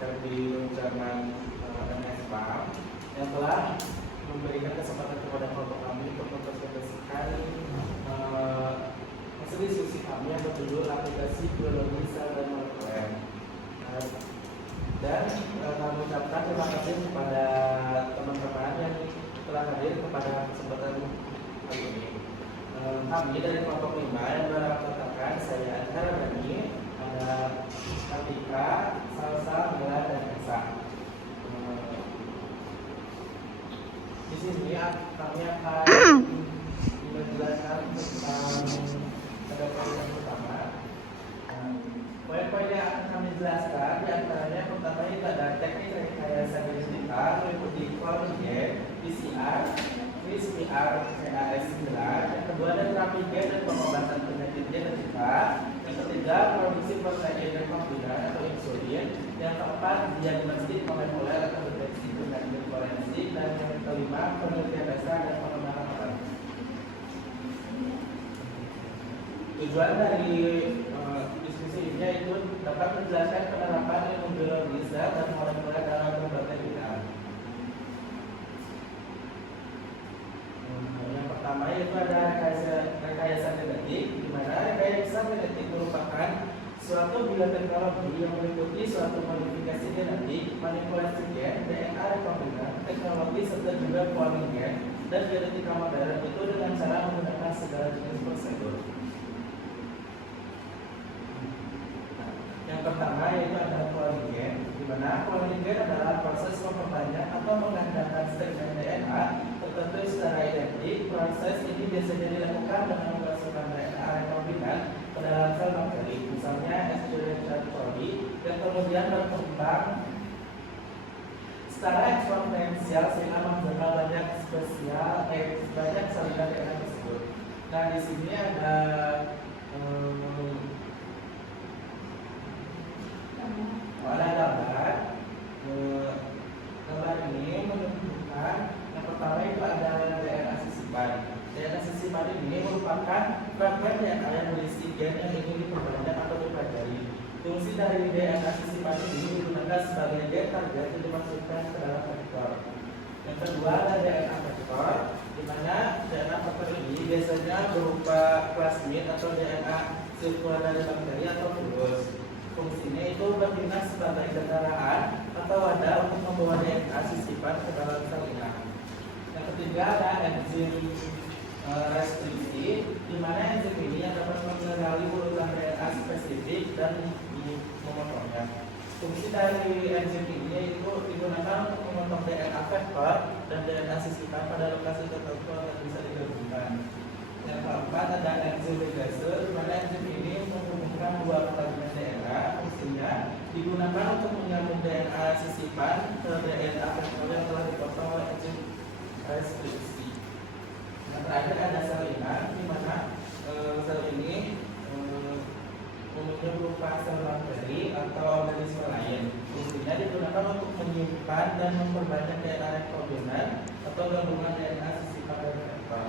dari zaman NSPAM yang telah memberikan kesempatan kepada kelompok kami untuk mempresentasikan hasil diskusi kami yang berjudul aplikasi biologi sel dan molekuler. Dan kami ucapkan terima kasih kepada teman-teman yang telah hadir kepada kesempatan kali ini. Kami dari kelompok 5 yang beranggotakan saya Andra Dani, ada Kartika, Salsa, Mila, dan Esa. Di sini kami akan menjelaskan tentang pada poin yang pertama. Poin-poin yang akan kami jelaskan diantaranya pertama itu ada teknik rekayasa genetika meliputi cloning, PCR, CAS9, yang kedua ada terapi gen dan pengobatan penyakit genetika, yang ketiga produksi protein rekombinan atau insulin, yang keempat diagnostik molekuler atau deteksi penyakit forensik, dan yang kelima penelitian dasar dan pengembangan obat. Tujuan dari diskusi ini yaitu dapat menjelaskan penerapan ilmu biologi sel dan molekuler dalam berbagai bidang. Yang pertama yaitu ada rekayasa genetik, di mana rekayasa genetik merupakan suatu bioteknologi yang meliputi suatu modifikasi genetik, manipulasi gen, DNA rekombinan, teknologi serta juga cloning gen dan genetika modern itu dengan cara menggunakan segala jenis prosedur. Yang pertama yaitu ada cloning gen, di mana cloning gen adalah proses memperbanyak atau menggandakan segmen DNA tertentu secara identik. Proses ini biasanya dilakukan dengan memasukkan DNA rekombinan ke dalam sel bakteri, misalnya Escherichia coli, yang kemudian berkembang secara eksponensial sehingga menghasilkan banyak salinan DNA tersebut. Nah, di sini ada gambar ini menunjukkan yang pertama itu ada DNA sisipan. DNA sisipan ini merupakan fragmen DNA yang berisi gen yang ingin diperbanyak atau dipelajari. Fungsi dari DNA sisipan ini digunakan sebagai gen target yang dimasukkan ke dalam vektor. Yang kedua ada DNA vektor, di mana DNA vektor ini biasanya berupa plasmid atau DNA sirkular dari bakteri atau virus. Fungsinya itu bertindak sebagai kendaraan atau wadah untuk membawa DNA sisipan ke dalam sel inang. Yang ketiga ada enzim restriksi, di mana enzim ini yang dapat mengenali urutan DNA spesifik dan memotongnya. Fungsi dari enzim ini yaitu digunakan untuk memotong DNA vektor dan DNA sisipan pada lokasi tertentu yang bisa digabungkan. Yang keempat ada enzim ligase, di mana enzim ini menghubungkan dua fragmen DNA. Fungsinya digunakan untuk menyambung DNA sisipan ke DNA vektor yang telah dipotong oleh enzim restriksi. Yang terakhir ada sel inang, di mana sel ini umumnya berupa sel bakteri atau organisme lain. Fungsinya digunakan untuk menyimpan dan memperbanyak DNA rekombinan atau gabungan DNA sisipan dan vektor.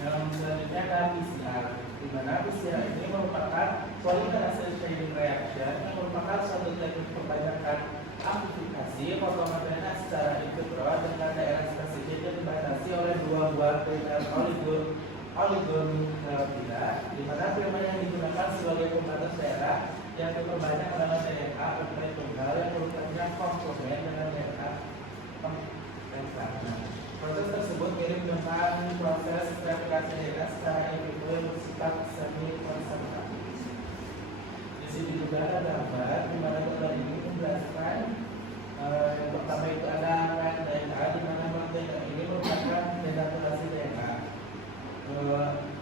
Yang selanjutnya ada PCR, di mana PCR ini merupakan polymerase chain reaction yang merupakan suatu teknik pembanyakan amplifikasi potongan DNA secara in vitro dengan daerah spesifik yang dibatasi oleh dua buah primer oligonucleotida, di mana primer yang digunakan sebagai pembatas daerah yang diperbanyak adalah DNA peptide tunggal yang merupakan komplement dengan DNA yang sama. Proses tersebut mirip dengan proses replikasi DNA secara in vitro yang bersifat semi konservatif. Di sini juga ada gambar di mana gambar ini menjelaskan yang pertama itu ada rand DNA, di mana rand DNA ini merupakan denaturasi DNA.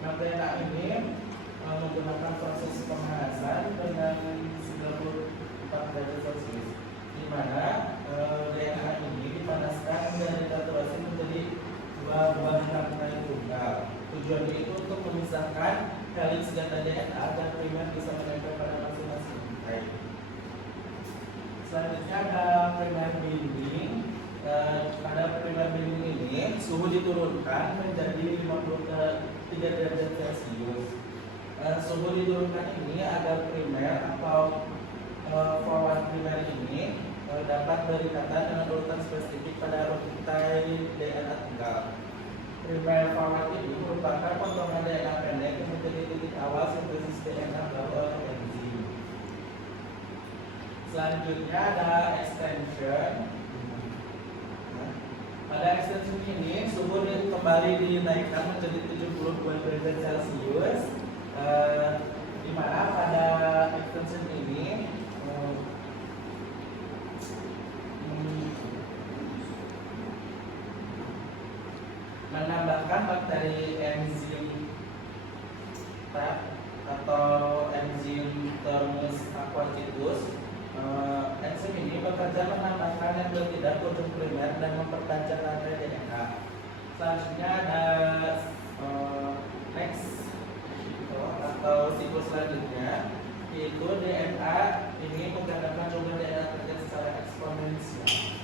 Rand DNA ini menggunakan proses pemanasan dengan 94 derajat Celcius, di mana DNA ini dipanaskan dan denaturasi menjadi dua buah rangkaian tunggal. Tujuannya itu untuk memisahkan helix ganda DNA dan primer bisa menempel pada masing-masing bingkai. Selanjutnya ada primer binding. Pada primer binding ini suhu diturunkan menjadi 53 derajat Celcius. Suhu diturunkan ini agar primer atau dari kata dengan urutan spesifik pada rantai DNA tunggal. Primer format ini merupakan potongan DNA pendek yang menjadi titik awal sintesis DNA baru oleh enzim. Selanjutnya ada extension. Pada extension ini suhu kembali dinaikkan menjadi 72 derajat Celcius, di mana pada extension ini menambahkan bakteri enzim atau enzim Thermus aquaticus. Enzim ini bekerja menambahkan nukleotida protein primer dan memperpanjang rantai DNA. Selanjutnya ada next atau siklus selanjutnya, yaitu DNA ini menggandakan jumlah DNA terjadi secara eksponensial.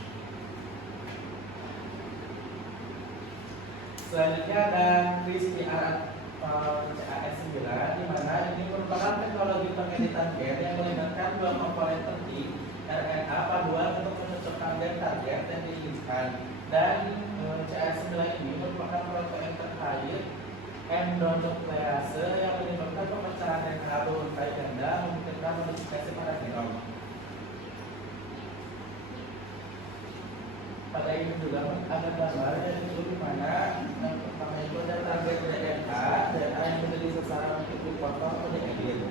Selanjutnya ada CRISPR-Cas9, di mana ini merupakan teknologi pengeditan gen yang melibatkan dua komponen penting, RNA paduan untuk mencocokkan gen target yang diinginkan. Dan CRISPR9 ini merupakan protein terkait endonuklease yang menyebabkan pemecahan DNA beruntai ganda memungkinkan modifikasi pada genom. Pada ini juga ada gambar yaitu di mana yang pertama itu ada target DNA yang menjadi sasaran untuk dipotong atau diedit,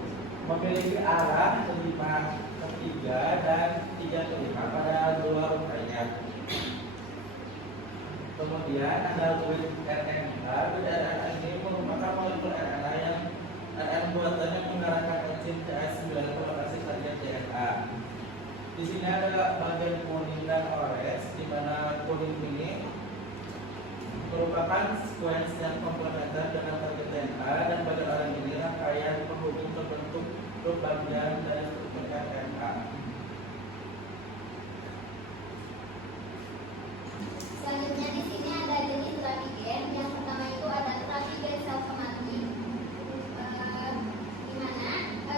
memiliki arah kelima ketiga dan 3 kelima pada dua rangkaian. Kemudian ada guide RNA. Guide RNA ini merupakan molekul RNA yang RNA buatannya mengarahkan enzim Cas9 ke lokasi target DNA. Di sini ada bagian kuning dan orange, di mana kuning ini merupakan sequence yang komplementer dengan target DNA, dan bagian orange ini rangkaian penghubung terbentuk grup bagian dari struktur RNA. Selanjutnya di sini ada jenis trafigen. Yang pertama itu ada trafigen sel somatik, di mana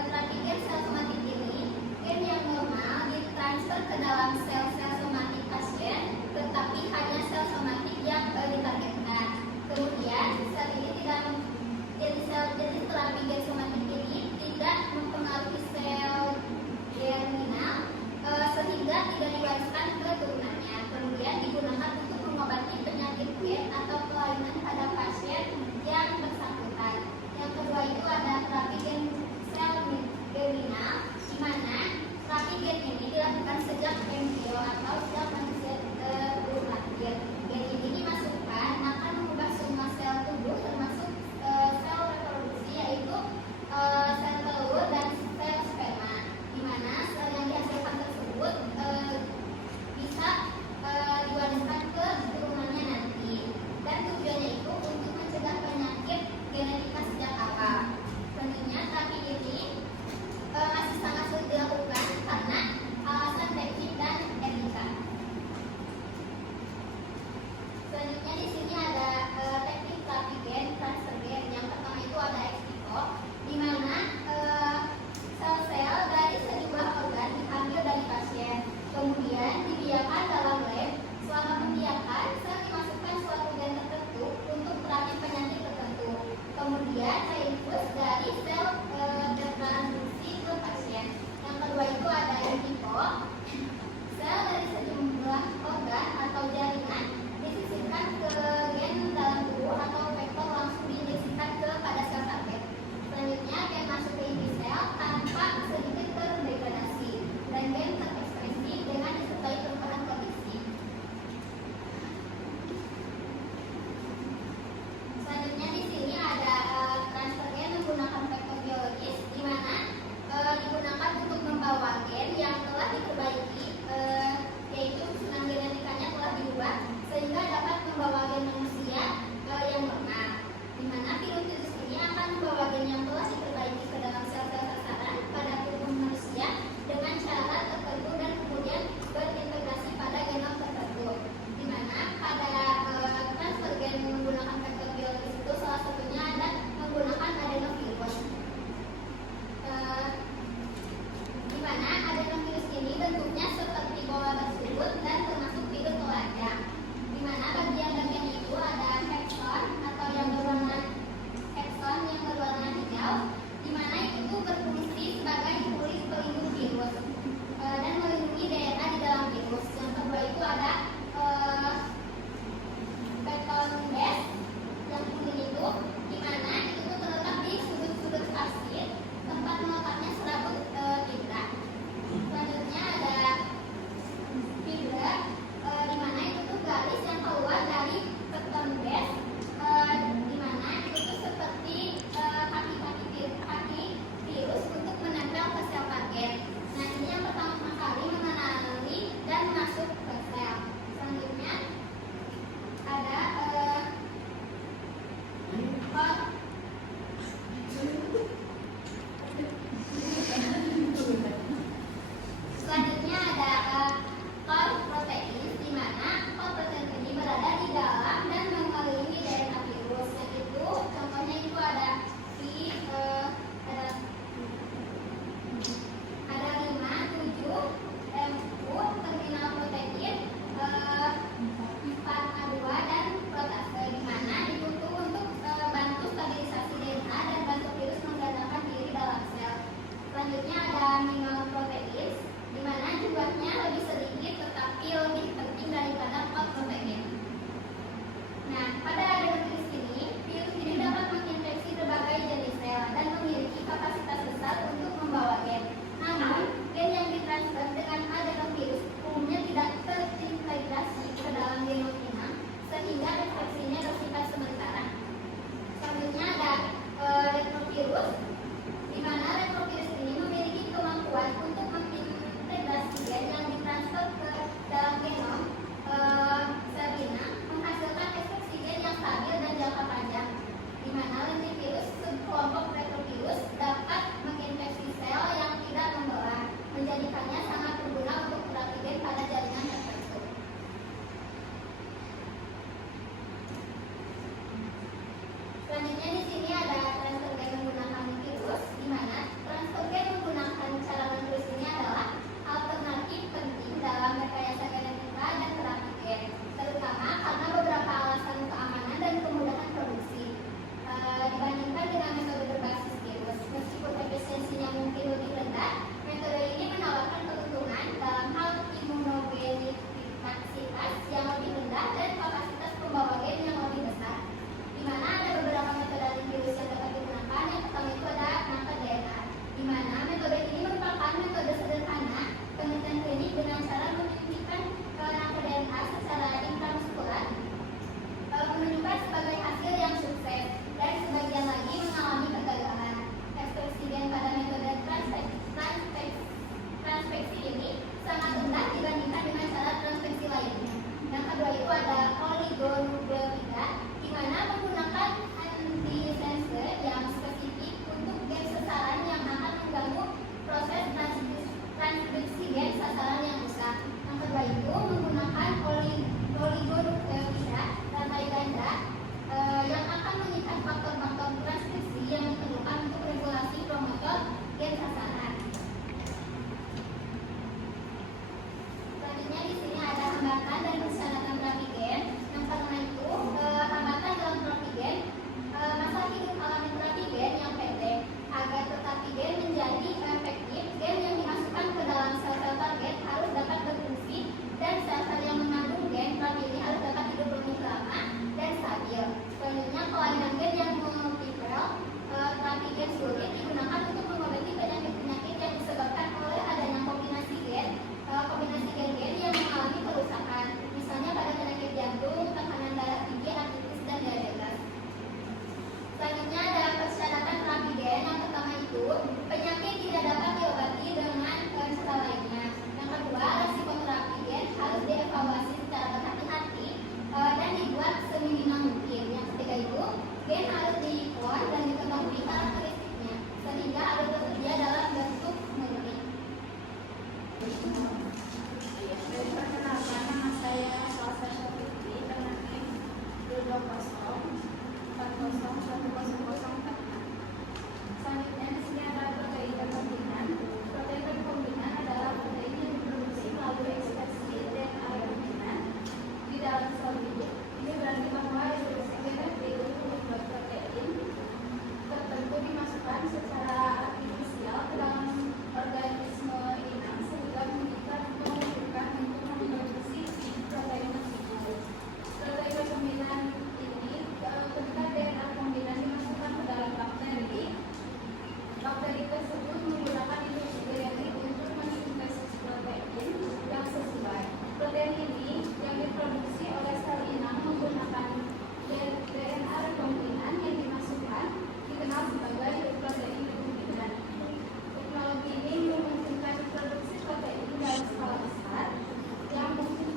trafigen sel somatik ini gen yang normal ditransfer ke dalam sel-sel somatik pasien, tetapi hanya sel somatik yang ditargetkan. Kemudian sel ini tidak jadi trafigen somatik ini tidak mempengaruhi sel germinal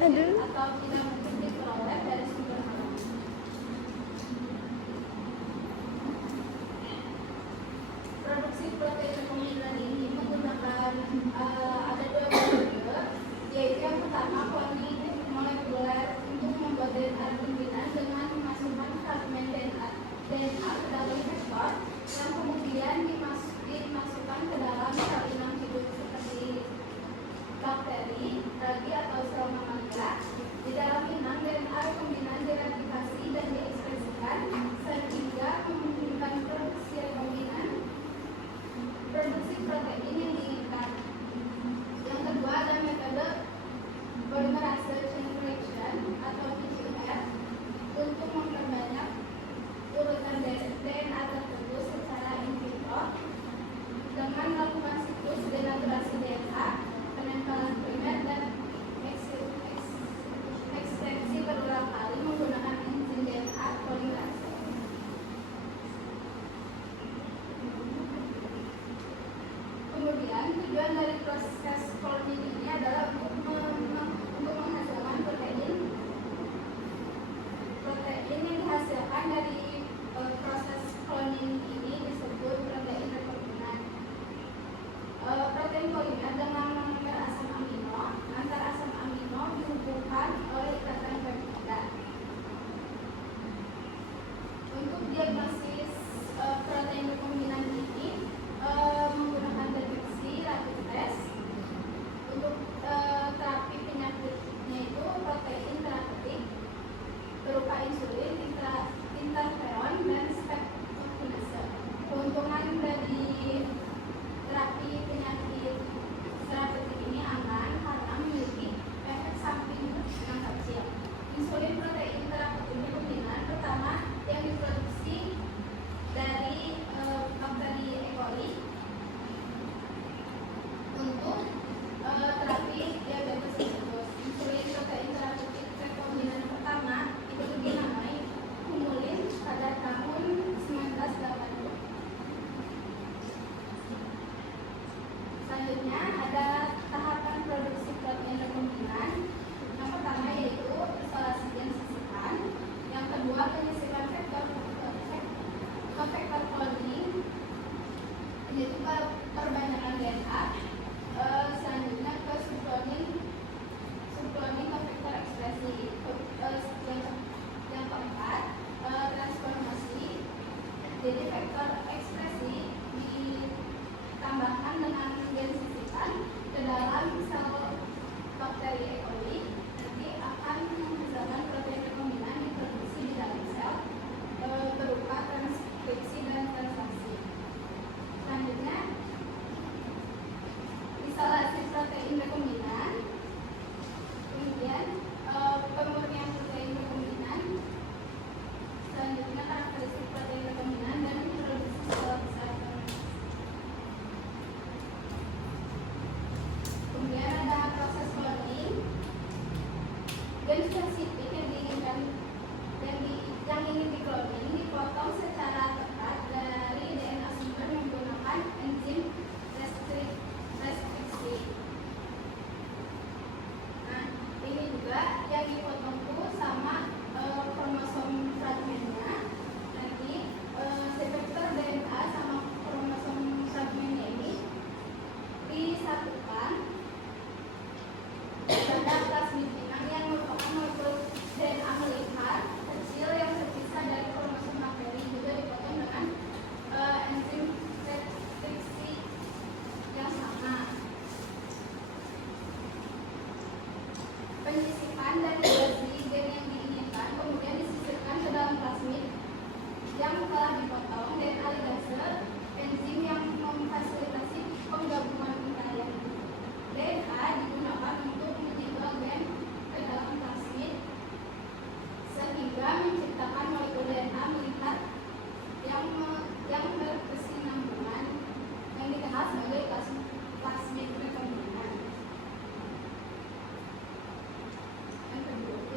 pasien atau tidak mungkin diperoleh dari sumber alam. Produksi protein rekombinan ini menggunakan ada dua metode, yaitu yang pertama kloning molekuler untuk membuat DNA rekombinan dengan memasukkan fragmen DNA ke dalam vektor yang kemudian dimasukkan ke dalam sel inang hidup seperti bakteri, ragi atau sel mamalia. Di dalam inang, DNA rekombinan direplikasi dan diekspresikan sehingga memungkinkan produksi rekombinan produksi protein yang diinginkan. Yang kedua ada metode polymerase chain reaction atau PCR untuk memperbanyak urutan DNA tersebut secara in vitro dengan melakukan siklus denaturasi DNA, penempelan primer dan ekstensi berulang kali menggunakan enzim DNA polymerase. Kemudian tujuan dari proses cloning ini adalah untuk menghasilkan protein yang dihasilkan dari proses cloning ini disebut protein rekombinan. Protein polimer dengan monomer asam amino, antar asam amino dihubungkan oleh ikatan vertikal. Untuk diagnosis protein rekombinan ini menggunakan deteksi rapid test. Untuk terapi penyakitnya itu protein terapeutik berupa insulin, interferon, dan spektrokinase. Keuntungan dari terapi penyakit terapeutik ini aman karena memiliki efek samping yang kecil. Insulin protein terapeutik rekombinan pertama yang diproduksi dari bakteri E. coli untuk terapi diabetes mellitus. Insulin protein terapeutik rekombinan pertama itu dinamai Humulin pada tahun 1980. Selanjutnya ada tahapan produksi protein rekombinan. Yang pertama yaitu isolasi gen sisipan. Yang kedua penyisipan vektor cloning, yaitu perbanyakan DNA. Selanjutnya ke subcloning ke vektor ekspresi. Yang keempat transformasi, jadi vektor ekspresi ditambahkan dengan gen sisipan ke dalam sel bakteri E. coli, nanti akan menghasilkan protein rekombinan diproduksi di dalam sel berupa transkripsi dan translasi. Selanjutnya isolasi protein rekombinan, kemudian pemurnian protein rekombinan, selanjutnya karakteristik protein rekombinan dan produksi sel besar. Kemudian ada proses cloning. Gen spesifik yang diinginkan yang ingin di-cloning dipotong secara tepat dari DNA sumber menggunakan enzim restriksi. Nah, ini juga yang dipotong itu sama kromosom fragmennya. Nanti vektor DNA sama kromosom fragmennya ini disatukan pada plasmid inang yang merupakan molekul DNA melihat kecil yang terpisah dari kromosom bakteri, juga dipotong dengan enzim restriksi yang sama. Penyisipan dan ligasi gen yang diinginkan kemudian disisipkan ke dalam plasmid yang telah dipotong. DNA ligase enzim yang memfasilitasi penggabungan pengkalian DNA digunakan untuk menyegel gen ke dalam plasmid sehingga menciptakan molekul DNA melihat yang berkesinambungan yang dikenal sebagai plasmid rekombinan. Yang kedua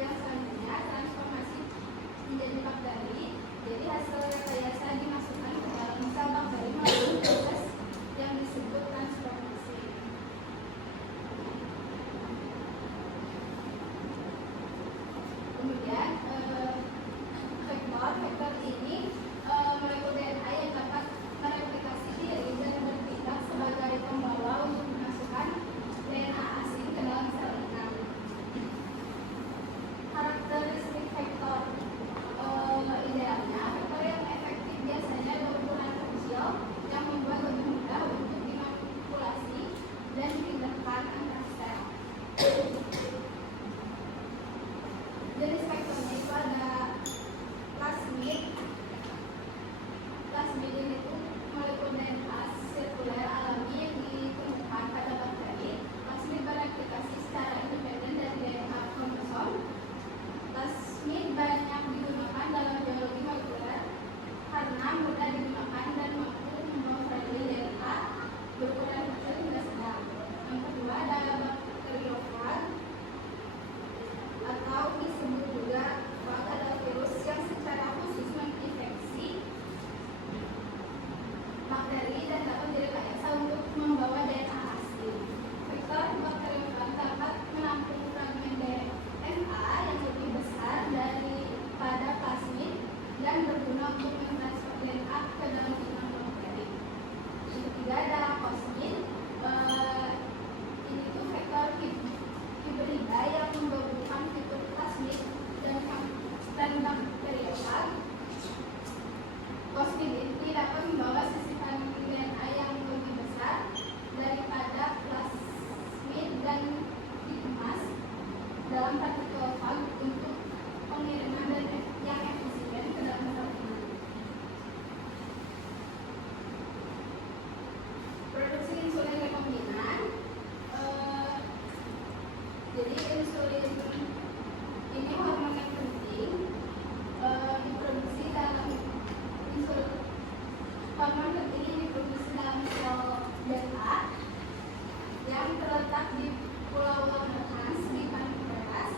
yang terletak di Pulau Lemhanas di Pangandaran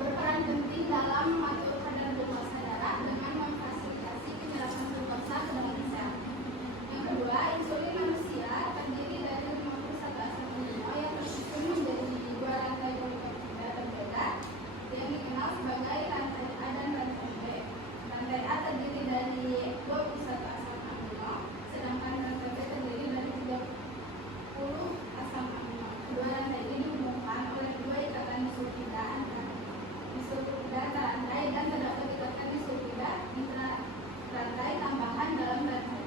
berperan penting dalam mengatur kadar glukosa darah dengan memfasilitasi penyerapan glukosa ke dalam sel. Yang kedua, insulin manusia terdiri dari 51 asam amino yang tersusun menjadi dua rantai polipeptida berbeda yang dikenal sebagai rantai A dan rantai B. Rantai A terdiri dari 21 asam amino, sedangkan rantai B terdiri dari 30 asam amino. Kedua rantai ini dihubungkan oleh dua ikatan disulfida rantai dan terdapat ikatan disulfida intrarantai tambahan dalam rantai.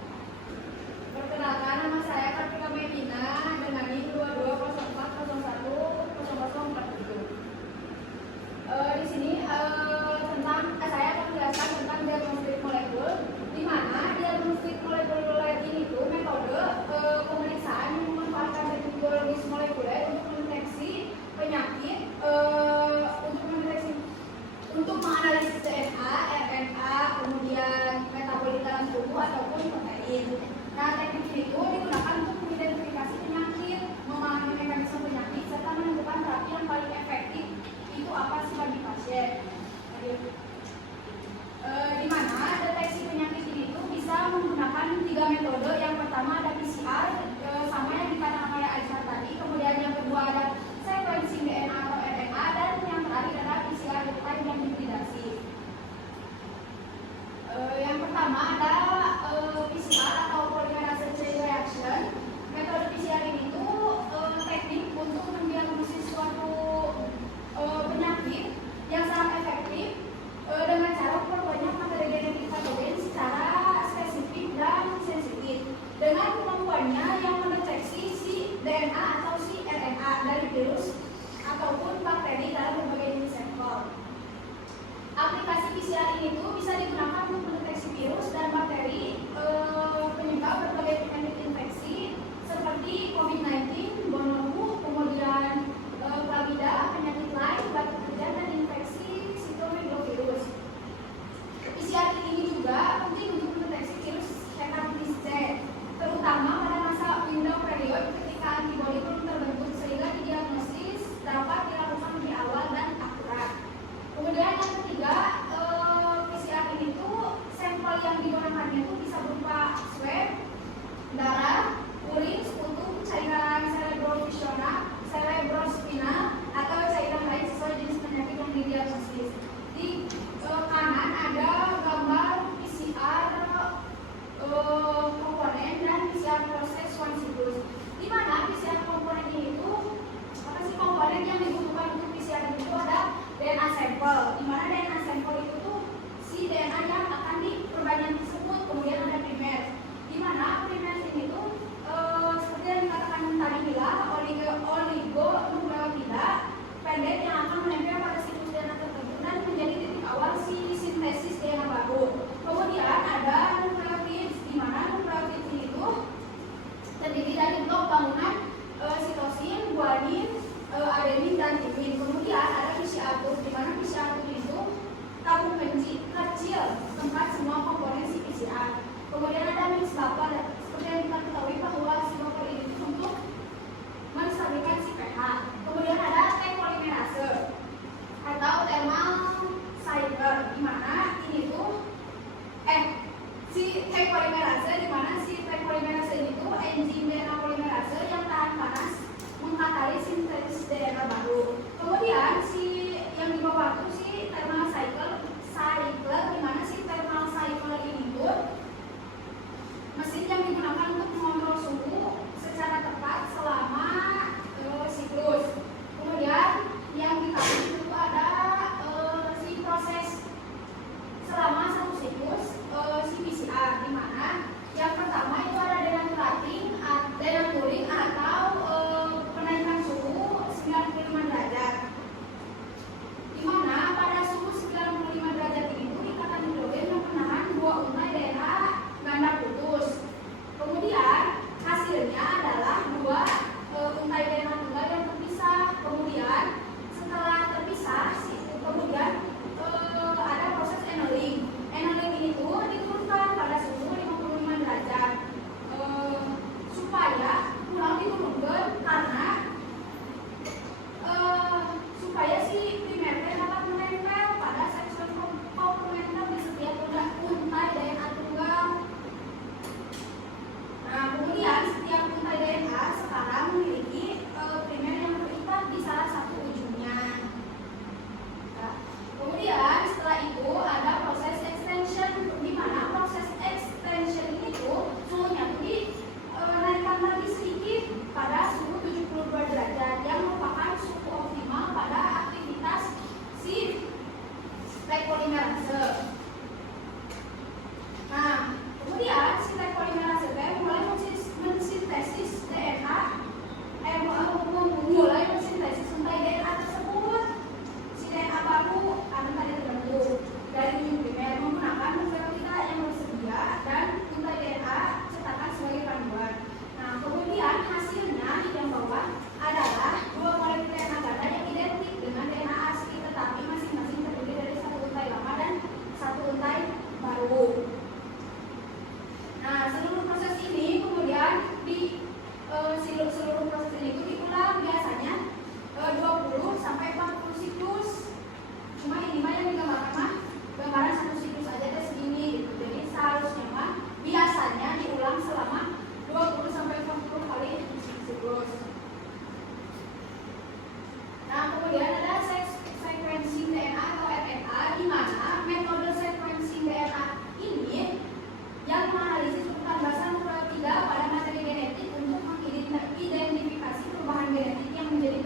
Perkenalkan, nama saya Kartika Medina dengan NIM 2204010047. Di sini tentang saya akan menjelaskan tentang diagnostik molekul, di mana diagnostik molekuler ini tuh metode pemeriksaan yang memanfaatkan teknik biologis molekuler untuk mendeteksi penyakit, untuk menganalisis DNA, RNA, kemudian metabolit dalam tubuh ataupun protein. Nah, teknik ini tuh digunakan untuk mengidentifikasi penyakit, memahami mekanisme penyakit, serta menentukan terapi yang paling efektif itu apa sih bagi pasien. Di mana deteksi penyakit ini tuh bisa menggunakan 3 metode. Yang pertama ada PCR, sama yang dikatakan oleh Aisyah tadi. Kemudian yang kedua ada sequencing DNA atau RNA, dan yang terakhir adalah PCR real-time dan hibridasi. Yang pertama ada PCR atau polymerase chain reaction. Metode PCR ini tuh teknik untuk mendiagnosis suatu penyakit yang sangat efektif dengan cara memperbanyak materi genetik patogen secara spesifik dan sensitif, dengan kemampuannya yang mendeteksi si DNA atau si RNA dari virus ataupun bakteri dalam berbagai jenis sampel. Aplikasi PCR ini tuh bisa digunakan untuk mendeteksi virus dan bakteri penyebab berbagai penyakit infeksi seperti COVID-19, gonorrhea, kemudian Clamida, penyakit lain, batuk kerja, dan infeksi sitomegalovirus. PCR ini juga penting untuk mendeteksi virus hepatitis C, terutama pada masa window period ketika antibodi belum terbentuk, sehingga didiagnosis dapat dilakukan lebih awal dan akurat. Kemudian yang ketiga, PCR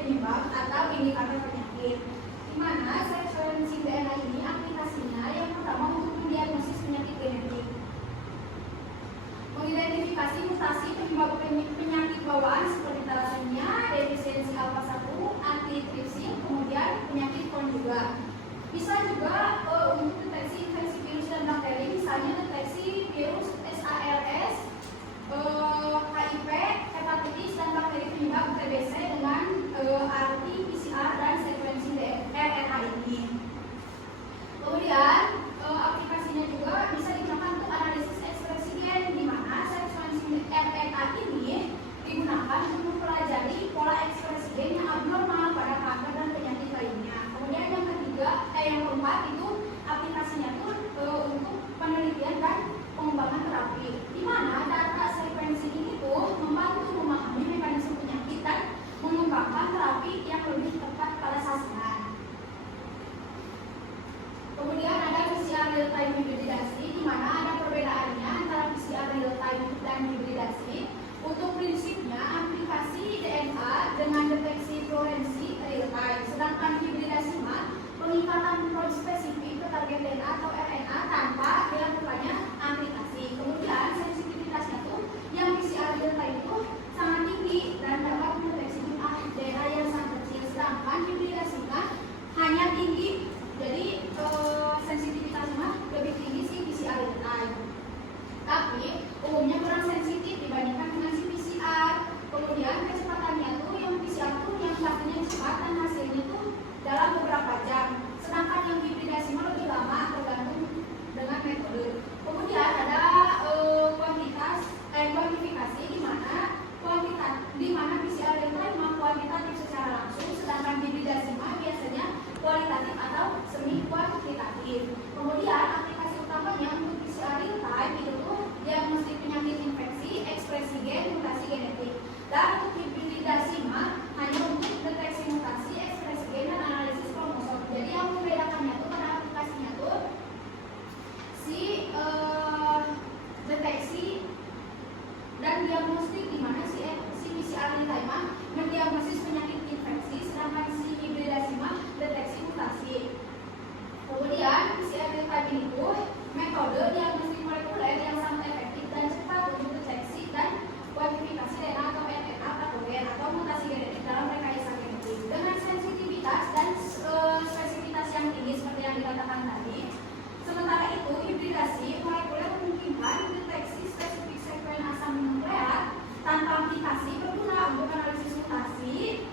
penyebab atau indikator penyakit. Di mana sequencing DNA ini aplikasinya yang pertama untuk mendiagnosis penyakit genetik, mengidentifikasi mutasi penyebab penyakit bawaan seperti thalassemia, defisiensi alfa 1, antitripsin, kemudian penyakit Crohn juga. Bisa juga untuk deteksi infeksi virus dan bakteri, misalnya deteksi virus SARS, HIV, hepatitis, dan bakteri penyebab TBC dengan RT-PCR dan sequencing RNA ini. Kemudian aplikasinya juga bisa digunakan untuk analisis ekspresi gen, di mana sequencing RNA ini digunakan untuk mempelajari pola ekspresi gen yang abnormal pada kanker dan penyakit lainnya. Kemudian yang keempat itu aplikasinya itu untuk penelitian dan pengembangan terapi, di mana data sequencing ini tuh membantu memahami mekanisme penyakit dan mengembangkan terapi yang lebih tepat pada sasaran. Kemudian ada PCR real time hibridasi, di mana ada perbedaannya antara PCR real time dan hibridasi. Untuk prinsipnya aplikasi DNA dengan deteksi fluoresensi real time, sedangkan hibridasi pengikatan protein spesifik ke target DNA atau RNA tanpa dilakukannya aplikasi. Kemudian sensitivitasnya tuh yang PCR real time itu sangat tinggi dan dapat mendeteksi jumlah DNA yang sangat kecil, sedangkan hibridasi hanya tinggi, jadi sensitivitasnya lebih tinggi si PCR real time. Tapi umumnya kurang sensitif dibandingkan dengan si PCR. Kemudian kecepatannya tuh yang PCR tuh yang pastinya cepat dan hasilnya tuh dalam beberapa jam, sedangkan yang hibridasi lebih lama tergantung dengan metode. Kemudian ada kuantifikasi, di mana PCR real time kuantitatif secara langsung, sedangkan hibridasi biasanya kualitatif atau semi kuantitatif. Kemudian aplikasi utamanya untuk PCR real time itu tuh diagnostik penyakit infeksi, ekspresi gen, mutasi genetik. Dan untuk hibridasi hanya untuk deteksi mutasi, ekspresi gen, dan analisis kromosom. Jadi yang membedakannya tuh pada aplikasinya tuh si deteksi dan diagnostik, di mana si PCR real time mendiagnosis penyakit infeksi, sedangkan si hibridasi deteksi mutasi. Kemudian PCR real time ini tuh metode diagnostik molekuler yang sangat efektif dan cepat untuk deteksi dan kuantifikasi DNA atau RNA patogen atau mutasi genetik dalam rekayasa genetik dengan sensitivitas dan spesifitas yang tinggi seperti yang dikatakan tadi. Sementara itu hibridasi molekuler memungkinkan deteksi spesifik sekuen asam nukleat tanpa aplikasi berguna untuk analisis mutasi,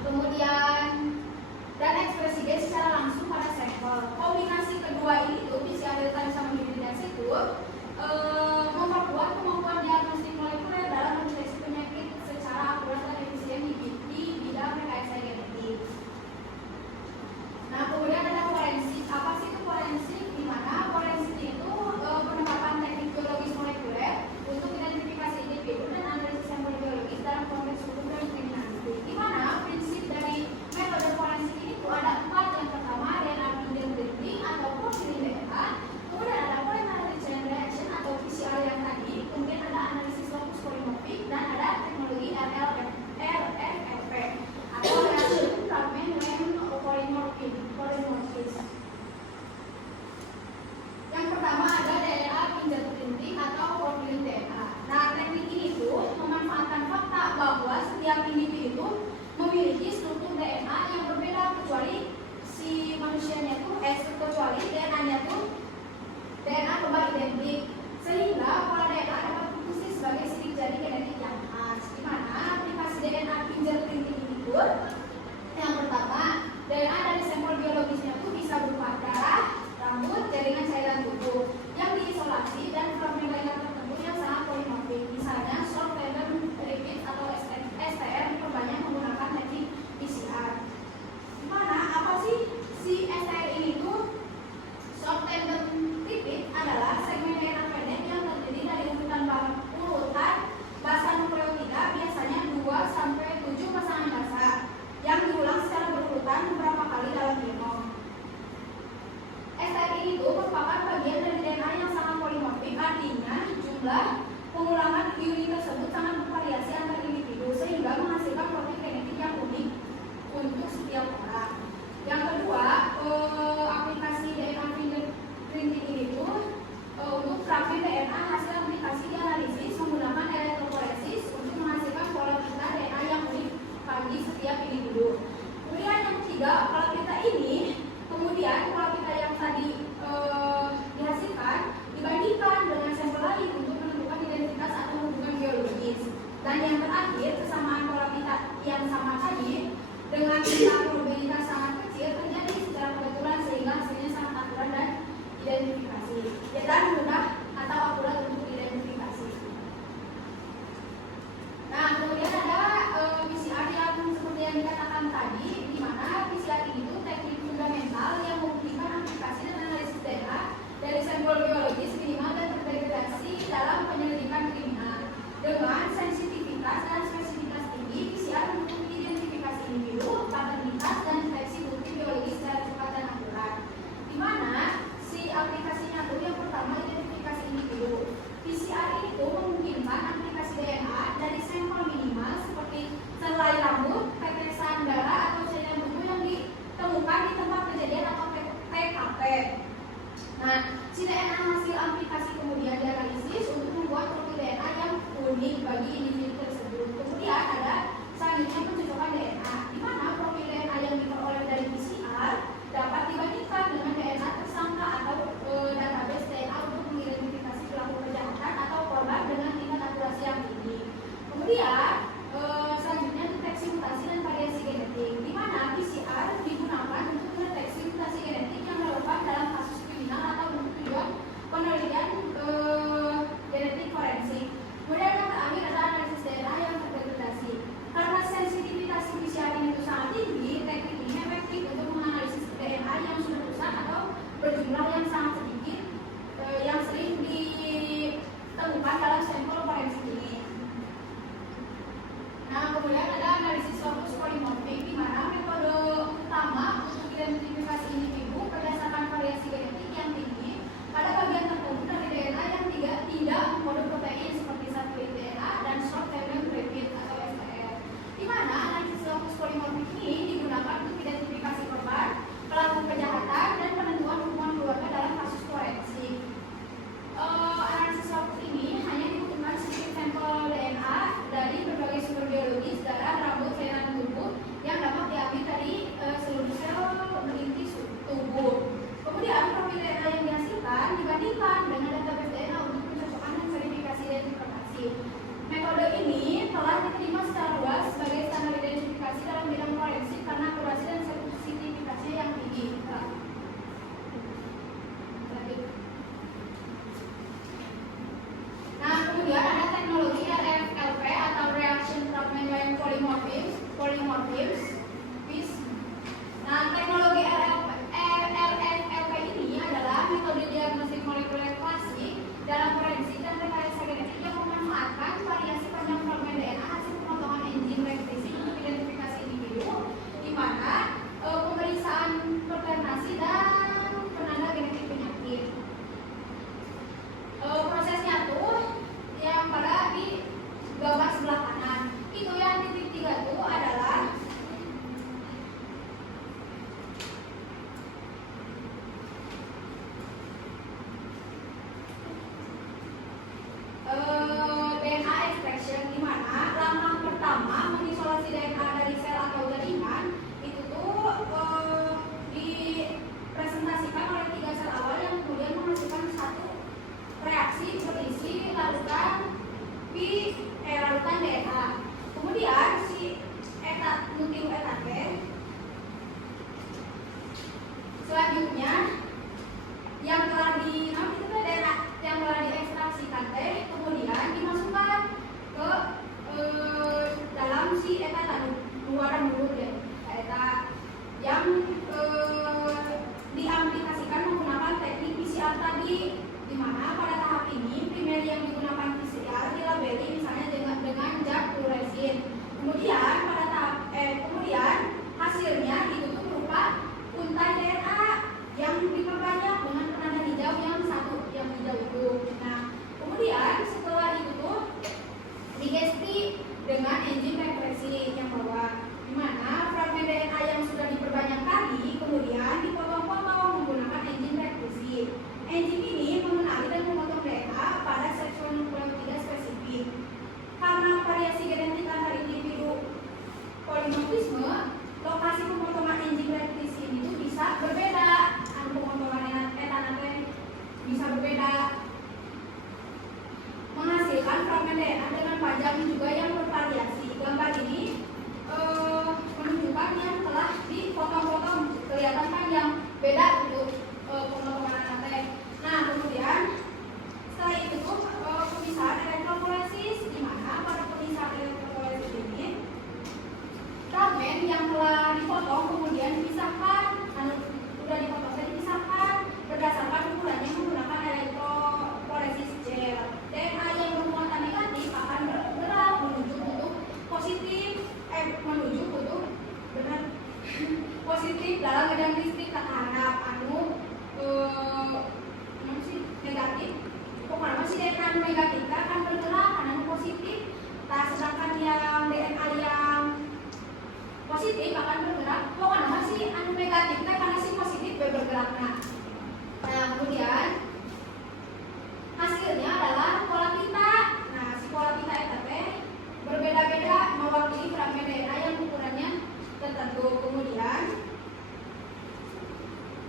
kemudian dan ekspresi gen secara langsung pada sampel. Kombinasi kedua ini tuh PCR real time sama hibridasi itu memperkuat kemampuan diagnostik molekuler dalam mendeteksi penyakit secara akurat dan efisien di bidang rekayasa genetik. Nah, kemudian ada forensik. Apa sih itu forensik? Di mana forensik itu penerapan teknik biologis molekuler untuk identifikasi individu dan analisis sampel biologis dalam konteks hukum dan kriminalistik. Di mana prinsip dari metode forensik ini tuh ada 4. Yang pertama DNA fingerprinting atau profiling DNA, kemudian ada polymerase chain reaction atau PCR yang tadi, kemudian ada analisis locus polymorphic, dan ada teknologi RFP atau reaction fragment length polymorphism. Yang pertama ada DNA fingerprinting atau profiling DNA. Nah, teknik ini tuh memanfaatkan fakta bahwa setiap individu itu memiliki struktur DNA yang berbeda, kecuali si manusianya tuh kecuali DNA-nya tuh DNA kembar identik, sehingga pola DNA dapat berfungsi sebagai sidik jari genetik yang khas. Di mana aplikasi DNA fingerprinting ini pun yang pertama, DNA dari sampel biologisnya tuh bisa berupa darah, rambut, jaringan cairan tubuh yang diisolasi, dan fragmen lainnya tertentu yang sangat polimorfik, misalnya short tandem repeat atau STR diperbanyak menggunakan teknik PCR. Dimana apa sih si STR ini tuh? Short tandem repeat adalah segmen DNA pendek yang terdiri dari urutan basa nukleotida, biasanya 2 sampai 7 pasangan basa. dengan jumlah probabilitas sangat kecil terjadi secara kebetulan sehingga hasilnya sangat akurat dan identifikasi. Ya, dan mudah atau akurat untuk identifikasi. Nah, kemudian ada PCR yang seperti yang dikatakan tadi, di mana PCR itu teknik fundamental yang membuktikan aplikasi dan analisis DNA dari sampel biologis minimal dan terintegrasi dalam penyelidikan kriminal. Dengan sensitivitas dan spesifitas tinggi, PCR untuk identifikasi individu, paternitas, dan deteksi bukti biologis secara cepat dan akurat. Di mana si aplikasinya itu yang pertama identifikasi individu. PCR itu memungkinkan aplikasi DNA dari sampel minimal seperti selai rambut, tetesan darah, atau cairan tubuh yang ditemukan di tempat kejadian atau TKP. Nah, si DNA hasil aplikasi kemudian dianalisis untuk membuat profil DNA yang unik bagi individu tersebut. Kemudian ada selanjutnya pencocokan DNA, di mana profil DNA yang diperoleh dari PCR dapat dibandingkan dengan DNA tersangka atau database DNA untuk mengidentifikasi pelaku kejahatan atau korban dengan tingkat akurasi yang tinggi. Kemudian selanjutnya deteksi mutasi dan variasi genetik, di mana PCR digunakan untuk mendeteksi mutasi genetik yang relevan dalam kasus kriminal atau untuk tujuan penelitian genetik forensik. Kemudian yang terakhir ada analisis DNA yang terdegradasi. Karena sensitivitas PCR itu sangat tinggi, teknik ini efektif untuk menganalisis DNA yang sudah rusak atau berjumlah yang sangat sedikit yang sering ditemukan dalam sampel forensik ini. Nah, kemudian ada analisis lokus polimorfik, di mana metode utama untuk identifikasi individu berdasarkan variasi genetik yang tinggi pada bagian tertentu dari DNA yang tidak mengkode protein seperti satelit DNA dan short tandem repeat atau STR. Di mana analisis lokus polimorfik ini digunakan untuk identifikasi korban, pelaku kejahatan, dan penentuan hubungan keluarga dalam kasus forensik. Analisis lokus ini hanya dibutuhkan sedikit sampel DNA dari berbagai sumber biologis, darah, rambut, cairan tubuh yang dapat diambil dari seluruh sel inti tubuh. Kemudian profil DNA yang dihasilkan dibandingkan dengan database DNA untuk pencocokan dan verifikasi identifikasi. Metode ini telah diterima secara luas sebagai standar identifikasi dalam bidang forensik karena akurasi dan sensitivitasnya yang tinggi. Nah, kemudian ada teknologi RFLP atau Reaction Fragment Line Polymorphism. Nah, teknologi RFLP ini adalah metode diagnostik molekuler klasik dalam forensik dan rekayasa genetik yang memanfaatkan variasi panjang fragmen DNA hasil pemotongan enzim rektisi untuk identifikasi individu, di mana pemeriksaan perternasi dan penanda genetik penyakit. Prosesnya tuh yang pada di gambar sebelah kanan itu yang titik 3 itu adalah DNA extraction, di mana langkah pertama mengisolasi DNA dari sel atau jaringan itu tuh dipresentasikan oleh 3 sel awal yang kemudian menghasilkan satu reaksi berisi larutan DNA. Kemudian si nukleoetake selanjutnya yang telah diekstraksikan kemudian dimasukkan ke dalam si eta tadi luaran mulut eta yang diaplikasikan menggunakan teknik PCR tadi, di mana pada tahap ini primer yang digunakan PCR dilabeli misalnya dengan zat fluoresin. Kemudian pada tahap kemudian hasilnya itu tuh berupa untai DNA yang diperbanyak dengan penanda hijau yang satu yang hijau itu. Nah, kemudian setelah itu tuh digesti dengan enzim represi yang bawah, di mana fragmen DNA yang sudah diperbanyak kali kemudian dipotong-potong menggunakan enzim represi. Enzim ini mengenali dan memotong DNA pada seksual nukleotida spesifik. Karena variasi genetik antar individu dipotong kemudian dipisahkan, udah dipotong saya dipisahkan berdasarkan ukurannya menggunakan elektroforesis gel. DNA yang bermuatan negatif akan bergerak menuju kutub positif dalam medan listrik terhadap negatif. Pokoknya masih DNA negatif akan bergerak karena positif. Nah, sedangkan yang DNA yang positif akan bergerak. Pokoknya masih negatif karena si positif bergerak. Nah, kemudian hasilnya adalah pola pita. Nah, si pola pita ETP berbeda-beda mewakili fragmen DNA yang ukurannya tertentu. Kemudian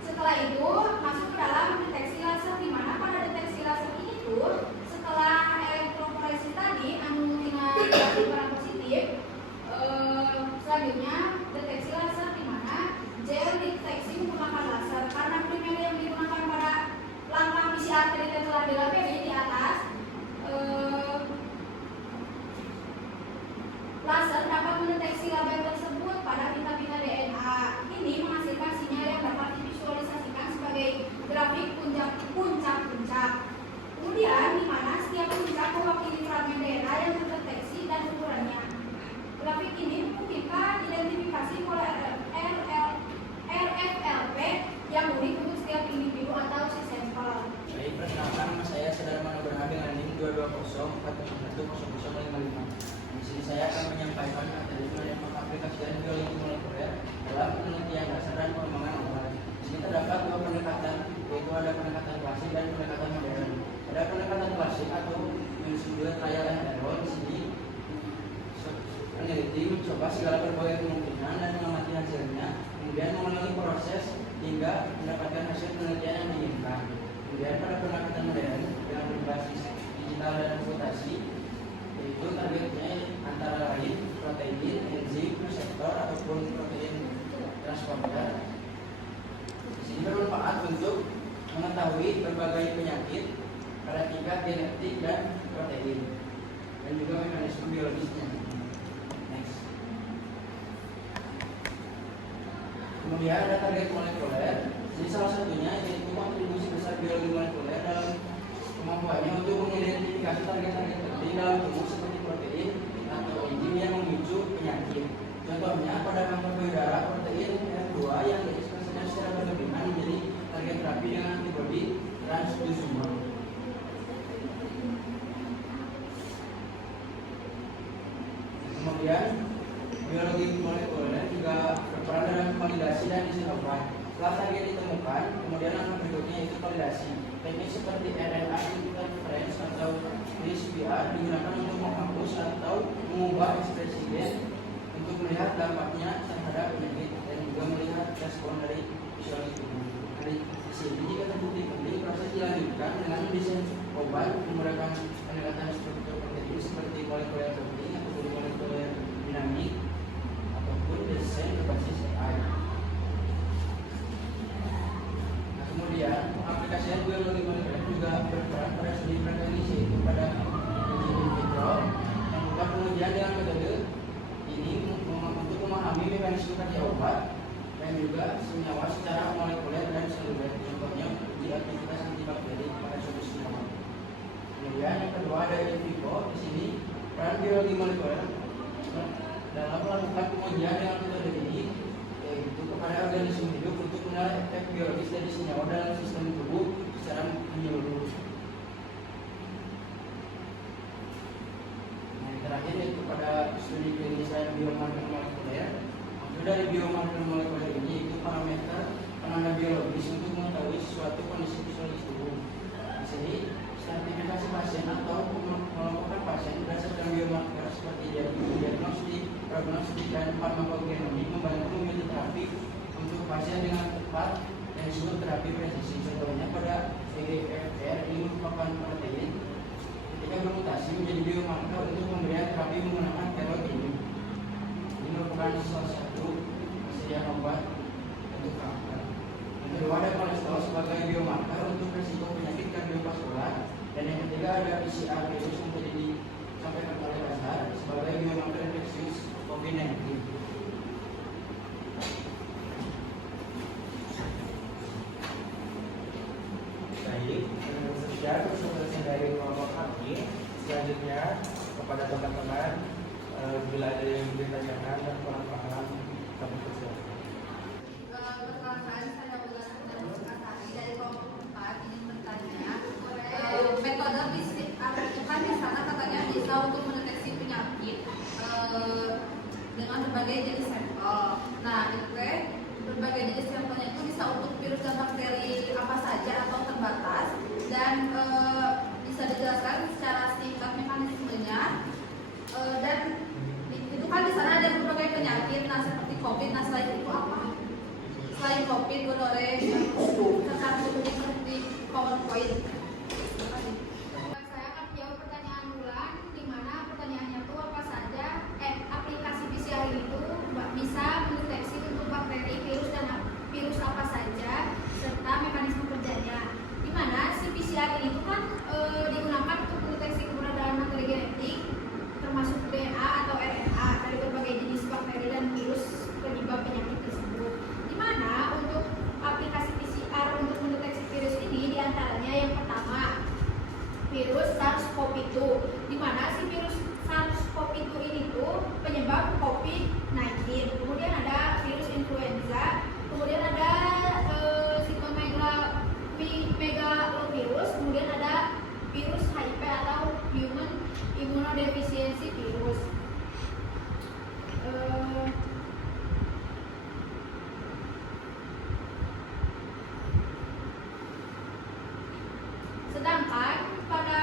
setelah itu masuk ke dalam deteksi laser, di mana pada deteksi laser ini tuh setelah elektroforesis tadi dengan barang positif, selanjutnya deteksi laser di mana gel deteksi menggunakan laser karena primer yang digunakan pada langkah PCR tadi telah dilakukan di atas. Laser dapat mendeteksi label tersebut pada pita-pita DNA. Ini menghasilkan sinyal yang dapat divisualisasikan sebagai grafik puncak-puncak. Kemudian di mana setiap puncak mewakili fragmen DNA yang terdeteksi dan ukurannya. Grafik ini memungkinkan identifikasi pola RFLP yang unik untuk setiap individu atau sampel. Baik, perkenalkan nama saya Saudara Mano Berhad dengan NIM 220411155. Di sini saya akan menyampaikan materi yang mengaplikasikan biologi molekuler dalam penelitian dasar dan pengembangan obat. Di sini terdapat dua pendekatan, yaitu ada pendekatan klasik dan pendekatan modern. Pada pendekatan klasik atau disebut trial and error, di sini peneliti mencoba segala berbagai kemungkinan dan mengamati hasilnya, kemudian mengulangi proses hingga mendapatkan hasil penelitian yang diinginkan. Kemudian pada pendekatan modern dengan berbasis digital dan komputasi, yaitu targetnya antara lain protein, enzim, reseptor ataupun protein transporter. Di sini bermanfaat untuk mengetahui berbagai penyakit pada tingkat genetik dan protein dan juga mekanisme biologisnya. Next. Kemudian ada target molekuler. Jadi salah satunya yaitu kontribusi besar biologi molekuler dalam kemampuannya untuk mengidentifikasi target-target penting dalam tubuh seperti protein atau enzim yang memicu penyakit. Contohnya pada kanker payudara, protein F2 yang diekspresikan secara berlebihan menjadi target terapi dengan antibodi transducing. Kemudian biologi molekuler juga berperan dalam validasi dan desain obat. Setelah target ditemukan, kemudian langkah berikutnya yaitu validasi. Teknik seperti RNA interference atau CRISPR digunakan untuk menghapus atau mengubah ekspresi gen untuk melihat dampaknya terhadap penyakit dan juga melihat respon dari fisiologi tubuh. Dari sini jika terbukti penting, proses dilanjutkan dengan mendesain obat menggunakan pendekatan struktur protein seperti molekuler protein ataupun molekuler dinamik ataupun desain berbasis AI. Kemudian aplikasian biologi molekuler juga berperan pada studi praklinis, yaitu pada uji in vitro yang bukan pengujian dengan metode ini untuk memahami mekanisme kerja obat dan juga senyawa secara molekuler dan seluler. Contohnya uji aktivitas antibakteri pada suatu senyawa. Kemudian yang kedua ada in vivo. Di sini peran biologi molekuler dalam melakukan pengujian dengan metode ini yaitu kepada organisme hidup untuk menilai efek biologis dari senyawa dalam sistem tubuh secara menyeluruh. Yang terakhir yaitu pada studi klinis dan biomarker molekuler. Maksud dari biomarker molekuler ini yaitu parameter penanda biologis untuk mengetahui suatu kondisi fisiologis tubuh. Di sini stratifikasi pasien atau mengelompokkan pasien berdasarkan biomarker seperti diagnostik, prognostik, dan farmakogenomik membantu memilih terapi untuk pasien dengan tepat yang disebut terapi presisi. Contohnya pada EGFR ini merupakan protein ketika bermutasi menjadi biomarker untuk pemberian terapi menggunakan telogen. Ini merupakan salah satu persediaan obat untuk kanker. Yang kedua ada kolesterol sebagai biomarker untuk risiko penyakit kardiovaskular, dan yang ketiga ada PCR virus yang tadi disampaikan oleh Dasar sebagai biomarker infeksius COVID-19. poin. Saya akan jawab pertanyaan bulan, di mana pertanyaannya itu apa saja aplikasi PCR itu bisa mendeteksi untuk bakteri, virus dan virus apa saja serta mekanisme kerjanya. Di mana si PCR ini tuh kan digunakan untuk mendeteksi keberadaan materi genetik termasuk DNA atau RNA dari berbagai jenis bakteri dan virus penyebab penyakit tersebut. Di mana untuk aplikasi PCR untuk mendeteksi virus ini diantaranya yang pertama virus SARS-CoV-2, di mana si virus SARS-CoV-2 ini tuh penyebab COVID-19. Kemudian ada virus influenza, kemudian ada megalovirus, kemudian ada virus HIV atau human immunodeficiency virus. Sedangkan pada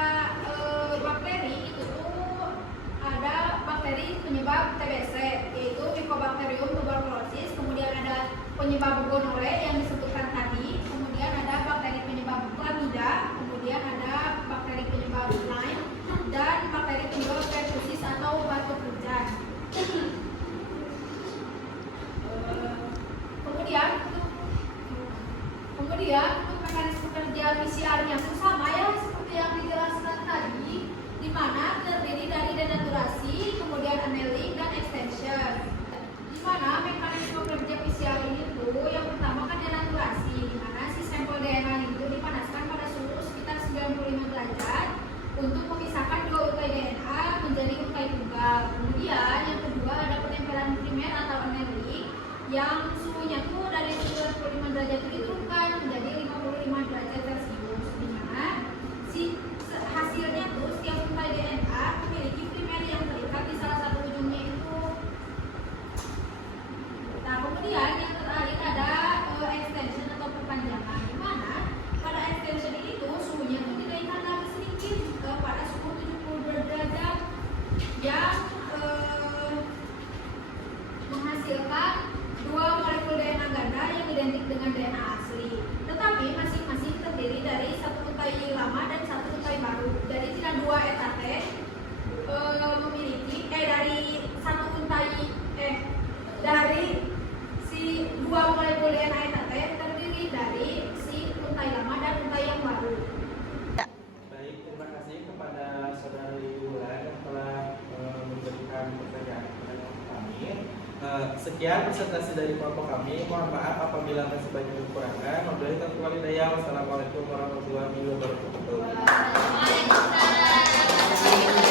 bakteri itu tuh ada bakteri penyebab TBC, yaitu Mycobacterium tuberculosis, kemudian ada penyebab gonore yang disebutkan tadi, kemudian ada bakteri penyebab chlamydia, kemudian ada bakteri penyebab Lyme, dan bakteri penyebab pertussis atau batuk hujan. Kemudian untuk mekanisme kerja PCR-nya pun sama ya seperti yang dijelaskan tadi, di mana terdiri dari denaturasi, kemudian annealing dan extension. Di mana mekanisme kerja PCR ini tuh yang pertama kan denaturasi, di mana si sampel DNA itu dipanaskan pada suhu sekitar 95 derajat untuk memisahkan dua utai DNA menjadi utai tunggal. Kemudian yang kedua ada penempelan primer atau annealing yang suhunya tuh dari 95 derajat itu diturunkan menjadi 55 derajat Celcius, di mana si hasilnya tuh setiap utai DNA memiliki primer yang terikat di salah satu ujungnya itu. Nah, kemudian yang terakhir ada extension atau perpanjangan, di mana pada extension ini tuh suhunya tuh dinaikkan lagi sedikit pada suhu 72 derajat yang menghasilkan dua molekul DNA ganda yang identik dengan DNA asli, tetapi masing-masing terdiri dari satu utai lama dan satu utai baru. Jadi tidak dua etate memiliki dari satu utai dari si dua molekul DNA etate terdiri dari si utai lama dan utai yang baru. Baik, terima kasih kepada saudari Wulan yang telah memberikan pertanyaan kepada kami. Sekian presentasi dari kelompok kami. Mohon maaf apabila masih banyak kekurangan. Wabillahi taufiq wal hidayah. Wassalamualaikum warahmatullahi wabarakatuh. Waalaikumsalam.